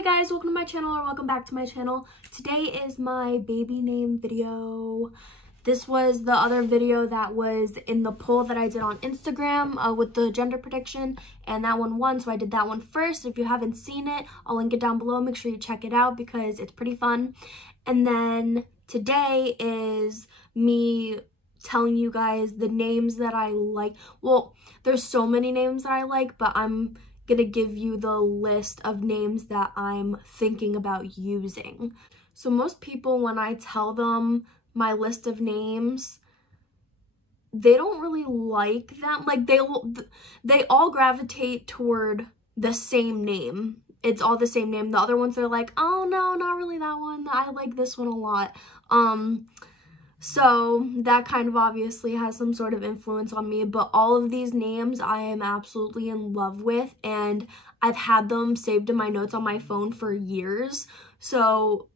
Hey guys, welcome to my channel, or welcome back to my channel. Today is my baby name video. This was the other video that was in the poll that I did on Instagram with the gender prediction, and that one won, so I did that one first. If you haven't seen it, I'll link it down below. Make sure you check it out because it's pretty fun. And then today is me telling you guys the names that I like. Well, there's so many names that I like, but I'm gonna give you the list of names that I'm thinking about using. So most people, when I tell them my list of names, they don't really like them. Like they all gravitate toward the same name. It's all the same name. The other ones are like, oh no, not really that one. I like this one a lot. So that kind of obviously has some sort of influence on me, but all of these names I am absolutely in love with, and I've had them saved in my notes on my phone for years. So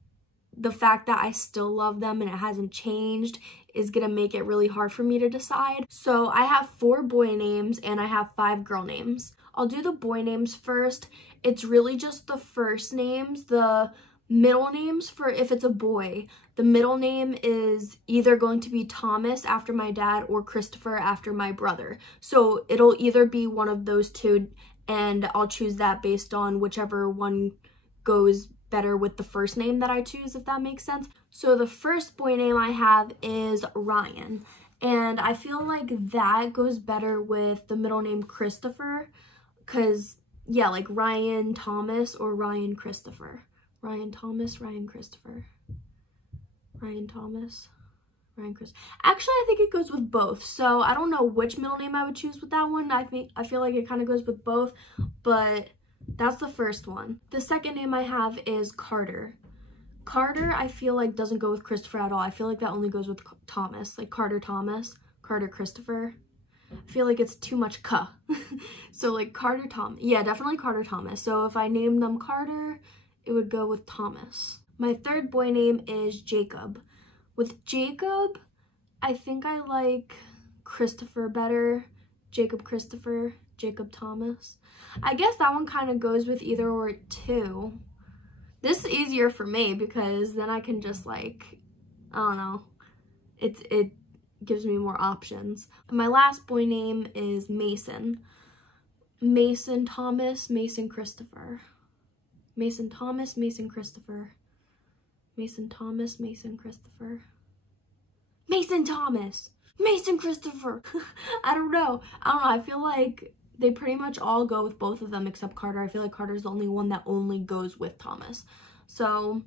the fact that I still love them and it hasn't changed is gonna make it really hard for me to decide. So I have 4 boy names and I have 5 girl names. I'll do the boy names first. It's really just the first names. The middle names, for if it's a boy, the middle name is either going to be Thomas after my dad or Christopher after my brother. So it'll either be one of those two, and I'll choose that based on whichever one goes better with the first name that I choose, if that makes sense. So the first boy name I have is Ryan, and I feel like that goes better with the middle name Christopher, because yeah, like Ryan Thomas or Ryan Christopher. Ryan Thomas, Ryan Christopher. Ryan Thomas, Ryan Chris. Actually, I think it goes with both. So I don't know which middle name I would choose with that one. I feel like it kind of goes with both, but that's the first one. The second name I have is Carter. Carter, I feel like doesn't go with Christopher at all. I feel like that only goes with Thomas, like Carter Thomas, Carter Christopher. I feel like it's too much "ka." So like Carter Thomas. Yeah, definitely Carter Thomas. So if I named them Carter, it would go with Thomas. My third boy name is Jacob. With Jacob, I think I like Christopher better. Jacob Christopher, Jacob Thomas. I guess that one kind of goes with either or too. This is easier for me because then I can just like, I don't know, it gives me more options. And my last boy name is Mason. Mason Thomas, Mason Christopher. Mason Thomas, Mason Christopher. Mason Thomas, Mason Christopher. Mason Thomas, Mason Christopher. I don't know. I feel like they pretty much all go with both of them except Carter. I feel like Carter's the only one that only goes with Thomas. So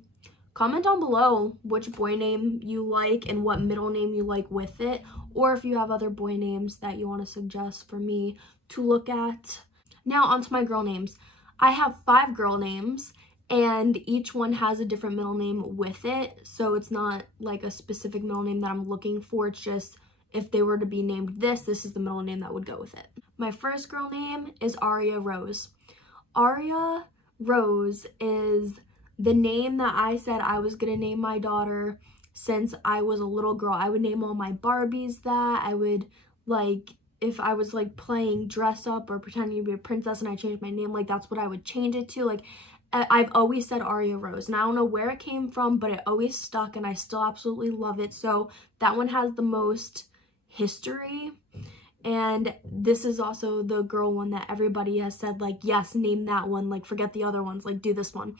comment down below which boy name you like and what middle name you like with it, or if you have other boy names that you want to suggest for me to look at. Now onto my girl names. I have 5 girl names, and each one has a different middle name with it. So it's not like a specific middle name that I'm looking for. It's just if they were to be named this is the middle name that would go with it. My first girl name is Aria Rose. Aria Rose is the name that I said I was going to name my daughter since I was a little girl. I would name all my Barbies that. I would, like, if I was like playing dress up or pretending to be a princess and I changed my name, like that's what I would change it to. Like I've always said Aria Rose, and I don't know where it came from, but it always stuck and I still absolutely love it. So that one has the most history, and this is also the girl one that everybody has said like, yes, name that one, like forget the other ones, like do this one.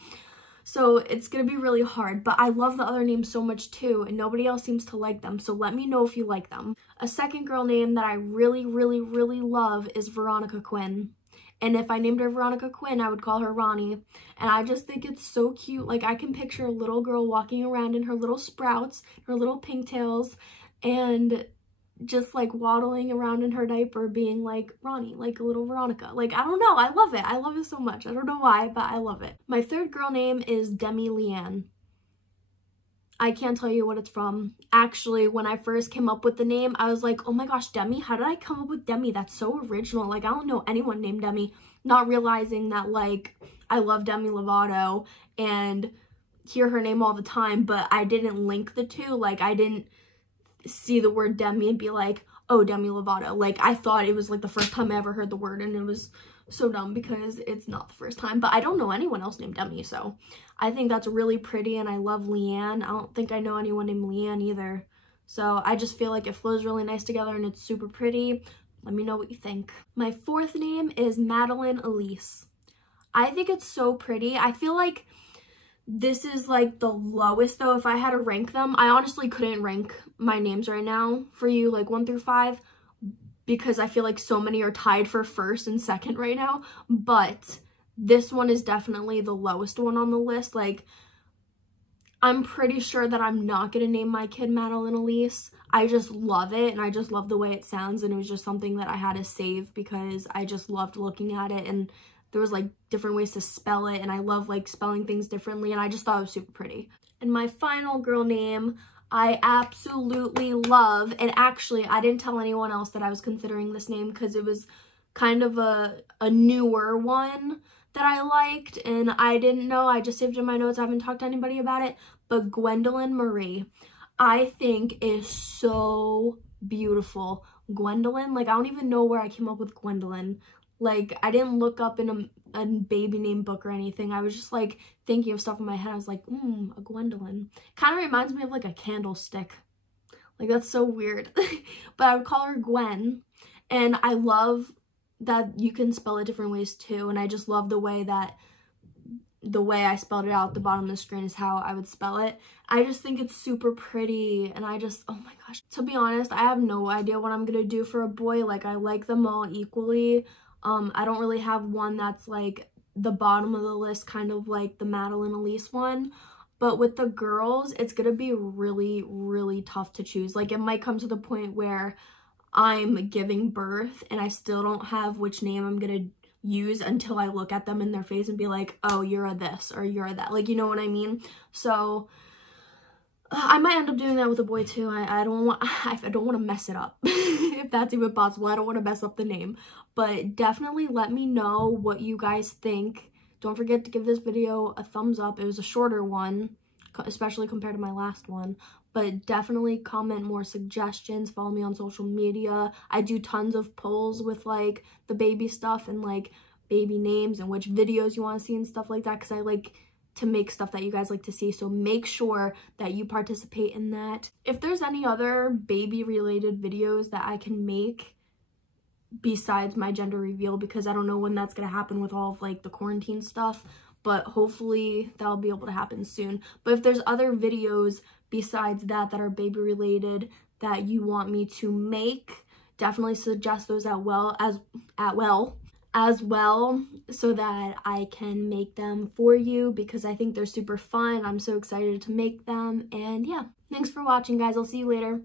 So it's gonna be really hard, but I love the other names so much too, and nobody else seems to like them, so let me know if you like them. A second girl name that I really, really, really love is Veronica Quinn. And if I named her Veronica Quinn, I would call her Ronnie. And I just think it's so cute. Like I can picture a little girl walking around in her little sprouts, her little pigtails, and just like waddling around in her diaper being like Ronnie, like a little Veronica. Like, I don't know, I love it. I love it so much. I don't know why, but I love it. My third girl name is Demi Leanne. I can't tell you what it's from. Actually, when I first came up with the name, I was like, oh my gosh, Demi, how did I come up with Demi? That's so original. Like, I don't know anyone named Demi. Not realizing that, like, I love Demi Lovato and hear her name all the time, but I didn't link the two. Like, I didn't see the word Demi and be like, oh, Demi Lovato. Like, I thought it was like the first time I ever heard the word, and it was so dumb because it's not the first time, but I don't know anyone else named Demi, so I think that's really pretty, and I love Leanne. I don't think I know anyone named Leanne either, so I just feel like it flows really nice together and it's super pretty. Let me know what you think. My fourth name is Madeline Elise. I think it's so pretty. I feel like this is like the lowest though if I had to rank them. I honestly couldn't rank my names right now for you, like 1 through 5, because I feel like so many are tied for first and second right now, but this one is definitely the lowest one on the list. Like, I'm pretty sure that I'm not going to name my kid Madeline Elise. I just love it, and I just love the way it sounds, and it was just something that I had to save because I just loved looking at it, and there was like different ways to spell it, and I love like spelling things differently, and I just thought it was super pretty. And my final girl name I absolutely love, and actually I didn't tell anyone else that I was considering this name because it was kind of a newer one that I liked, and I didn't know. I just saved it in my notes. I haven't talked to anybody about it, but Gwendolen Marie, I think is so beautiful. Gwendolen, like, I don't even know where I came up with Gwendolen. Like, I didn't look up in a baby name book or anything. I was just like thinking of stuff in my head. I was like, a Gwendolen. Kind of reminds me of like a candlestick. Like, that's so weird. But I would call her Gwen, and I love that you can spell it different ways too, and I just love the way I spelled it out at the bottom of the screen is how I would spell it. I just think it's super pretty, and I just, oh my gosh. To be honest, I have no idea what I'm gonna do for a boy. Like, I like them all equally. I don't really have one that's like the bottom of the list, kind of like the Madeline Elise one. But with the girls, it's gonna be really, really tough to choose. Like, it might come to the point where I'm giving birth and I still don't have which name I'm gonna use until I look at them in their face and be like, oh, you're a this or you're a that. Like, you know what I mean? So I might end up doing that with a boy too. I don't want to mess it up if that's even possible. I don't want to mess up the name, but definitely let me know what you guys think. Don't forget to give this video a thumbs up. It was a shorter one, especially compared to my last one, but definitely comment more suggestions. Follow me on social media. I do tons of polls with like the baby stuff and like baby names and which videos you want to see and stuff like that, because I like to make stuff that you guys like to see, so make sure that you participate in that. If there's any other baby related videos that I can make besides my gender reveal, because I don't know when that's gonna happen with all of like the quarantine stuff, but hopefully that'll be able to happen soon. But if there's other videos besides that that are baby related that you want me to make, definitely suggest those as well so that I can make them for you, because I think they're super fun. I'm so excited to make them. And yeah, thanks for watching, guys. I'll see you later.